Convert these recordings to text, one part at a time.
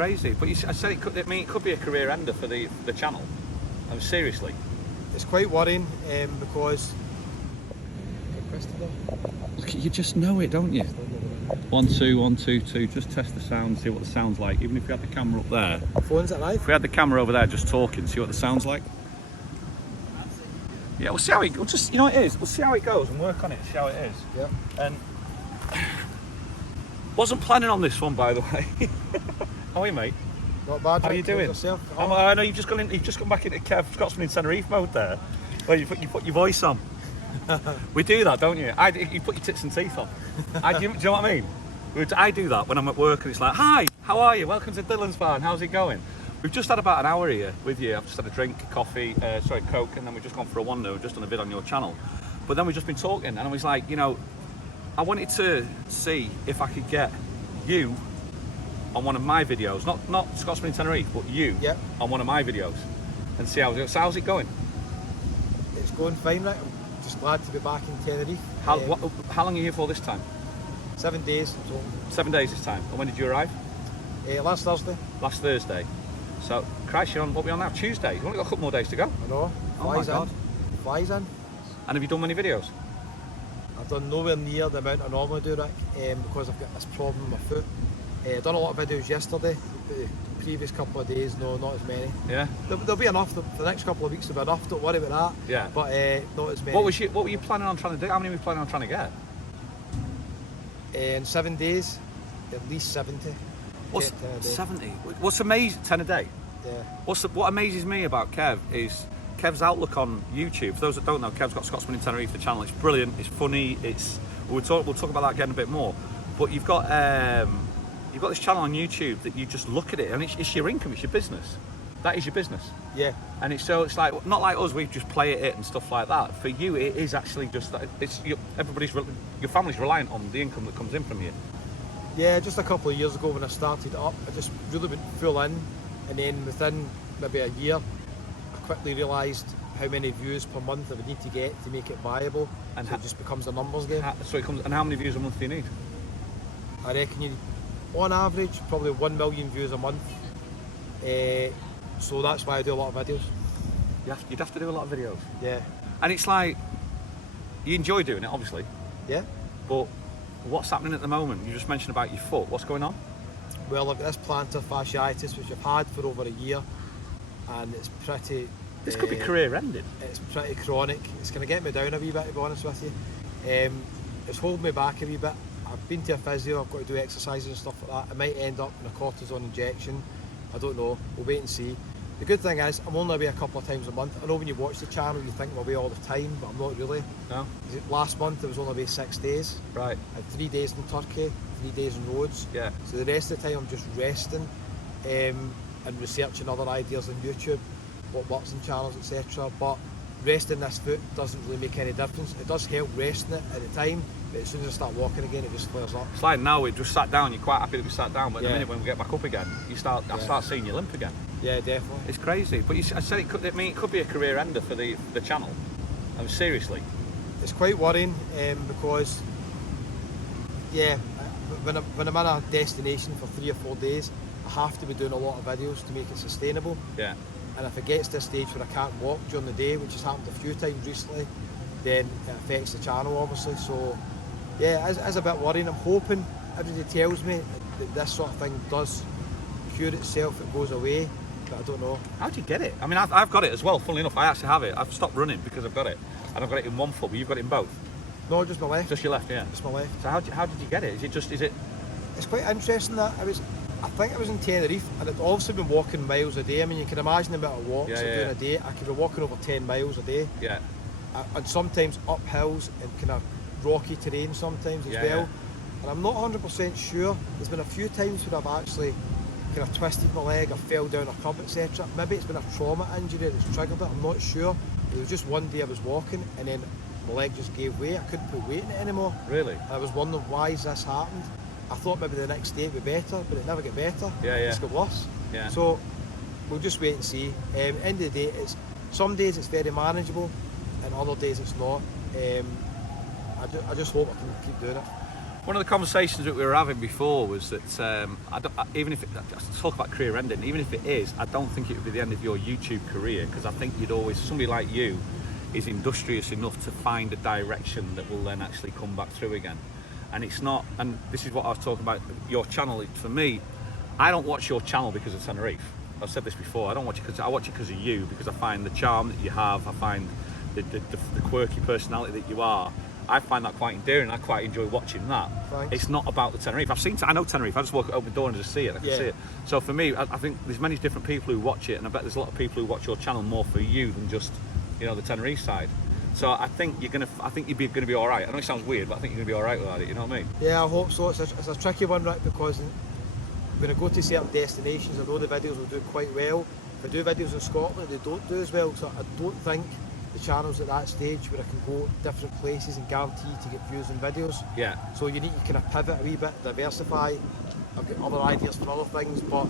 crazy. But I said it could be a career ender for the channel. I mean, seriously. It's quite worrying because... Look, you just know it, don't you? 1, 2, 1, 2, 2. Just test the sound, see what the sound's like. Even if we had the camera up there. Phone's it live? If we had the camera over there just talking, see what the sound's like. Yeah, we'll see how we'll just, you know what it is? We'll see how it goes and work on it, see how it is. Yeah. And wasn't planning on this one, by the way. How are you, mate? Not bad. How are you doing? Yourself? I know you've just gone back into Kev Scotsman in Tenerife mode there. Well, you put your voice on. We do that, don't you? You put your tits and teeth on. Do you know what I mean? I do that when I'm at work and it's like, hi, how are you? Welcome to Dylan's Barn. How's it going? We've just had about an hour here with you. I've just had a drink, coffee, Coke, and then we've just gone for a wander. We've just done a vid on your channel. But then we've just been talking, and I was like, you know, I wanted to see if I could get you on one of my videos, not Scotsman in Tenerife, but you on one of my videos, and see how it goes. So how's it going? It's going fine, right? I'm just glad to be back in Tenerife. How long are you here for this time? 7 days. So. 7 days this time. And when did you arrive? Last Thursday. Last Thursday. So, Christ, you're on, what are we on now? Tuesday. You've only got a couple more days to go. I know. Oh Flies in. And have you done many videos? I've done nowhere near the amount I normally do, Rick, because I've got this problem with my foot. I've done a lot of videos yesterday, the previous couple of days, no, not as many. Yeah. There'll be enough, the next couple of weeks will be enough, don't worry about that. Yeah. But not as many. What were you planning on trying to do? How many were you planning on trying to get? In 7 days, at least 70. What's 70? What's amazing? 10 a day? Yeah. What amazes me about Kev is Kev's outlook on YouTube. For those that don't know, Kev's got Scotsman in Tenerife, the channel. It's brilliant, it's funny, we'll talk about that again a bit more. But you've got this channel on YouTube that you just look at it and it's your income, it's your business. That is your business. Yeah. And it's like, not like us, we just play at it and stuff like that. For you, it is actually just that. Your family's reliant on the income that comes in from you. Yeah, just a couple of years ago when I started up, I just really went full in, and then within maybe a year, I quickly realised how many views per month I would need to get to make it viable, and so it just becomes a numbers game. And how many views a month do you need? I reckon you, on average, probably 1 million views a month. So that's why I do a lot of videos. You'd have to do a lot of videos. Yeah. And it's like, you enjoy doing it, obviously. Yeah. But what's happening at the moment? You just mentioned about your foot. What's going on? Well, I've got this plantar fasciitis, which I've had for over a year, and it's pretty... This could be career-ending. It's pretty chronic. It's going to get me down a wee bit, to be honest with you. It's holding me back a wee bit. I've been to a physio, I've got to do exercises and stuff like that. I might end up in a cortisone injection. I don't know. We'll wait and see. The good thing is, I'm only away a couple of times a month. I know when you watch the channel, you think I'm away all the time, but I'm not really. No? Last month, I was only away 6 days. Right. I had 3 days in Turkey, 3 days in Rhodes. Yeah. So the rest of the time, I'm just resting and researching other ideas on YouTube, what works in channels, etc. But resting this foot doesn't really make any difference. It does help resting it at the time, but as soon as I start walking again, it just flares up. It's like now we've just sat down, you're quite happy that we sat down, but in a minute when we get back up again, I start seeing you limp again. Yeah, definitely. It's crazy, but I said it could be a career ender for the channel. I mean, seriously. It's quite worrying because, yeah, when I'm in a destination for 3 or 4 days, I have to be doing a lot of videos to make it sustainable. Yeah. And if it gets to a stage where I can't walk during the day, which has happened a few times recently, then it affects the channel, obviously. So, yeah, it's a bit worrying. I'm hoping everybody tells me that this sort of thing does cure itself, it goes away, but I don't know. How'd you get it? I mean, I've got it as well, funnily enough. I actually have it. I've stopped running because I've got it. And I've got it in one foot, but you've got it in both? No, just my left. Just your left, yeah. Just my left. So how did you get it? Is it? It's quite interesting that I think I was in Tenerife, and I'd obviously been walking miles a day. I mean, you can imagine the amount of walks I'm doing a day. I could be walking over 10 miles a day. Yeah. And sometimes up hills and kind of rocky terrain sometimes as well. Yeah. And I'm not 100% sure. There's been a few times where I've actually kind of twisted my leg, I fell down a curb, etc. Maybe it's been a trauma injury that's triggered it, I'm not sure. It was just one day I was walking and then my leg just gave way. I couldn't put weight in it anymore. Really? And I was wondering why has this happened. I thought maybe the next day it would be better, but it never got better. Yeah, yeah. It's got worse. Yeah. So we'll just wait and see. End of the day, some days it's very manageable, and other days it's not. I just hope I can keep doing it. One of the conversations that we were having before was that even if just talk about career ending, even if it is, I don't think it would be the end of your YouTube career, because I think you'd always, somebody like you is industrious enough to find a direction that will then actually come back through again. And it's not, and this is what I was talking about, your channel. For me, I don't watch your channel because of Tenerife. I've said this before. I don't watch it because I watch it because of you, because I find the charm that you have. I find the quirky personality that you are. I find that quite endearing. I quite enjoy watching that. Thanks. It's not about the Tenerife. I know Tenerife. I just walk open the door and just see it. I can see it. So for me, I think there's many different people who watch it, and I bet there's a lot of people who watch your channel more for you than just, you know, the Tenerife side. So I think you're gonna be all right. I know it sounds weird, but I think you're gonna be all right without it. You know what I mean? Yeah, I hope so. It's a tricky one, Rick, because when I go to certain destinations, I know the videos will do quite well. If I do videos in Scotland, they don't do as well. So I don't think the channel's at that stage where I can go different places and guarantee to get views and videos. Yeah. So you need to kind of pivot a wee bit, diversify. I've got other ideas for other things, but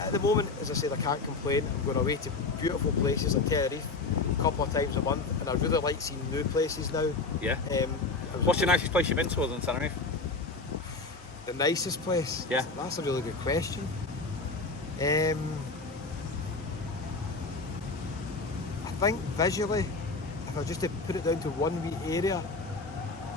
at the moment, as I said, I can't complain. I'm going away to beautiful places like Tenerife a couple of times a month, and I really like seeing new places now. Yeah. What's the nicest place you've been to other than Tenerife? The nicest place? Yeah. That's a really good question. I think visually, if I just to put it down to one wee area,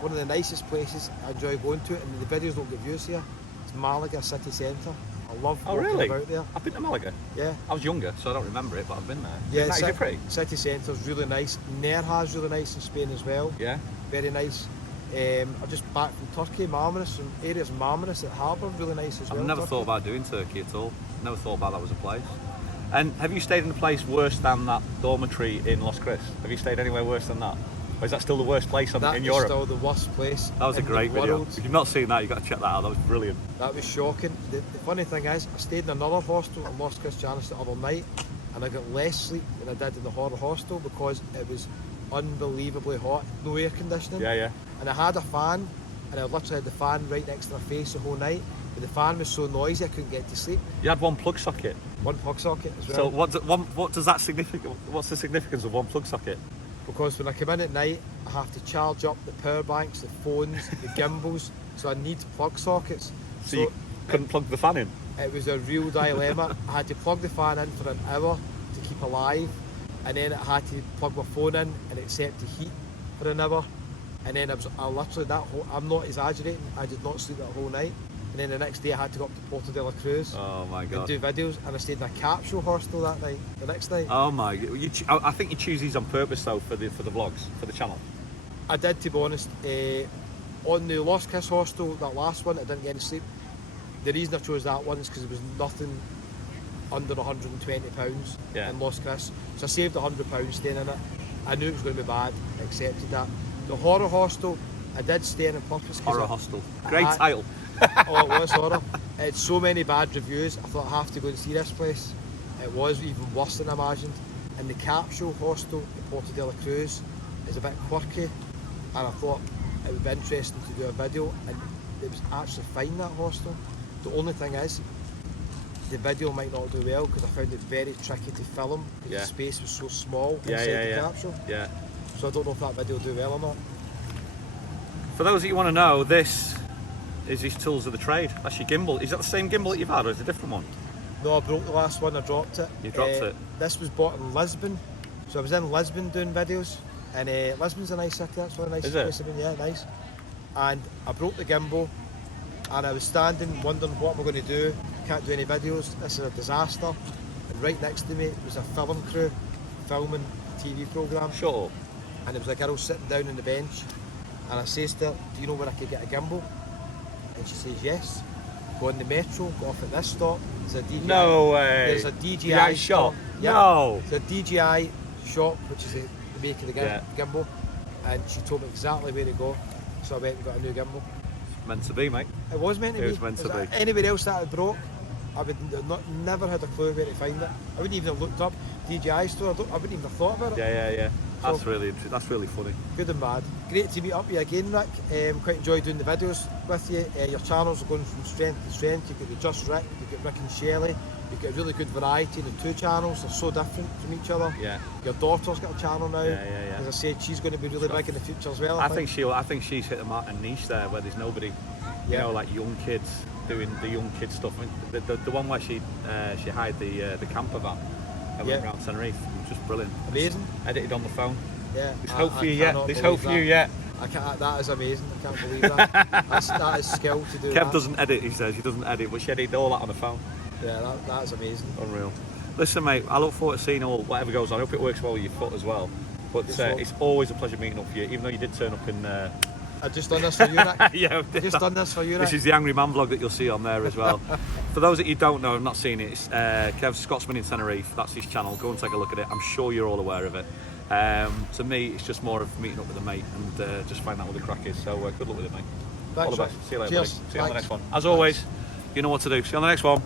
one of the nicest places I enjoy going to, and the videos don't get views here, it's Malaga city centre. I love walking about there. I've been to Malaga. Yeah. I was younger, so I don't remember it, but I've been there. Yeah, Is it pretty? City centre's really nice. Nerja's really nice in Spain as well. Yeah. Very nice. I'm just back from Turkey, Marmaris, and areas of Marmaris at Harbour, really nice as well. I've never thought about doing Turkey at all. Never thought about that was a place. And have you stayed in a place worse than that dormitory in Los Cris? Have you stayed anywhere worse than that? Or is that still the worst place in Europe? That is still the worst place. That was a great video. World. If you've not seen that, you've got to check that out. That was brilliant. That was shocking. The funny thing is, I stayed in another hostel in Los Cristianos the other night, and I got less sleep than I did in the horror hostel because it was unbelievably hot. No air conditioning. Yeah, yeah. And I had a fan, and I literally had the fan right next to my face the whole night. But the fan was so noisy I couldn't get to sleep. You had one plug socket. One plug socket as well. So what does that significant? What's the significance of one plug socket? Because when I come in at night, I have to charge up the power banks, the phones, the gimbals, so I need plug sockets. So you couldn't plug the fan in? It was a real dilemma. I had to plug the fan in for an hour to keep alive, and then I had to plug my phone in and it set to heat for an hour, and then I literally I'm not exaggerating, I did not sleep that whole night. And then the next day I had to go up to Porto de la Cruz and do videos, and I stayed in a capsule hostel that night, the next night. Oh my God. I think you choose these on purpose though for the vlogs, for the channel. I did, to be honest. On the Los Cris hostel, that last one, I didn't get any sleep. The reason I chose that one is because it was nothing under £120 in Los Cris. So I saved £100 staying in it. I knew it was going to be bad, I accepted that. The horror hostel, I did stay in on purpose. Horror hostel. Great title. Oh, it was horror. It had so many bad reviews, I thought I have to go and see this place. It was even worse than I imagined. And the capsule hostel at Porto de la Cruz is a bit quirky, and I thought it would be interesting to do a video, and it was actually fine, that hostel. The only thing is, the video might not do well because I found it very tricky to film because the space was so small inside the capsule. Yeah. So I don't know if that video will do well or not. For those that you want to know, this is his tools of the trade. That's your gimbal. Is that the same gimbal that you've had, or is it a different one? No, I broke the last one, I dropped it. You dropped it? This was bought in Lisbon. So I was in Lisbon doing videos, and Lisbon's a nice city, that's one of the nicest places I've been. Yeah, nice. And I broke the gimbal, and I was standing wondering what am I going to do. Can't do any videos, this is a disaster. And right next to me was a film crew filming a TV programme. Shut up. And there was a girl sitting down on the bench, and I says to her, do you know where I could get a gimbal? And she says yes. Go on the metro, go off at this stop, there's a DJI. No way. There's a DJI shop. Yeah. No. There's a DJI shop, which is the maker of the gimbal, and she told me exactly where to go. So I went and got a new gimbal. Meant to be, mate. It was meant to be. It was meant to be. Anywhere else that had broke, I would never had a clue where to find it. I wouldn't even have looked up DJI store. I wouldn't even have thought about it. Yeah. That's really funny. Good and bad. Great to meet up with you again, Rick. Quite enjoyed doing the videos with you. Your channels are going from strength to strength. You've got the Just Rick, you've got Rick and Shelley. You've got a really good variety in the two channels. They're so different from each other. Yeah. Your daughter's got a channel now. Yeah. As I said, she's going to be really big in the future as well. I think she's hit a niche there where there's nobody, you know, like young kids doing the young kid stuff. I mean, the one where she hired the camper van and went around Tenerife, it was just brilliant. Amazing. Edited on the phone. Yeah. There's hope for you yet. There's hope for you yet. That is amazing. I can't believe that. that is skill to do. Kev doesn't edit. He says he doesn't edit, but she edited all that on the phone. Yeah, that is amazing. Unreal. Listen, mate, I look forward to seeing whatever goes on. I hope it works well with your foot as well. But it's always a pleasure meeting up for you, even though you did turn up in. I've just done this for you, Rick. Yeah, done this for you, Rick. This is the Angry Man vlog that you'll see on there as well. For those that you don't know, have not seen it, it's Kev Scotsman in Tenerife. That's his channel. Go and take a look at it. I'm sure you're all aware of it. To me, it's just more of meeting up with a mate and just finding out what the crack is. So good luck with it, mate. Thanks, all the best. See you later, Cheers. buddy. See you on the next one. As always, you know what to do. See you on the next one.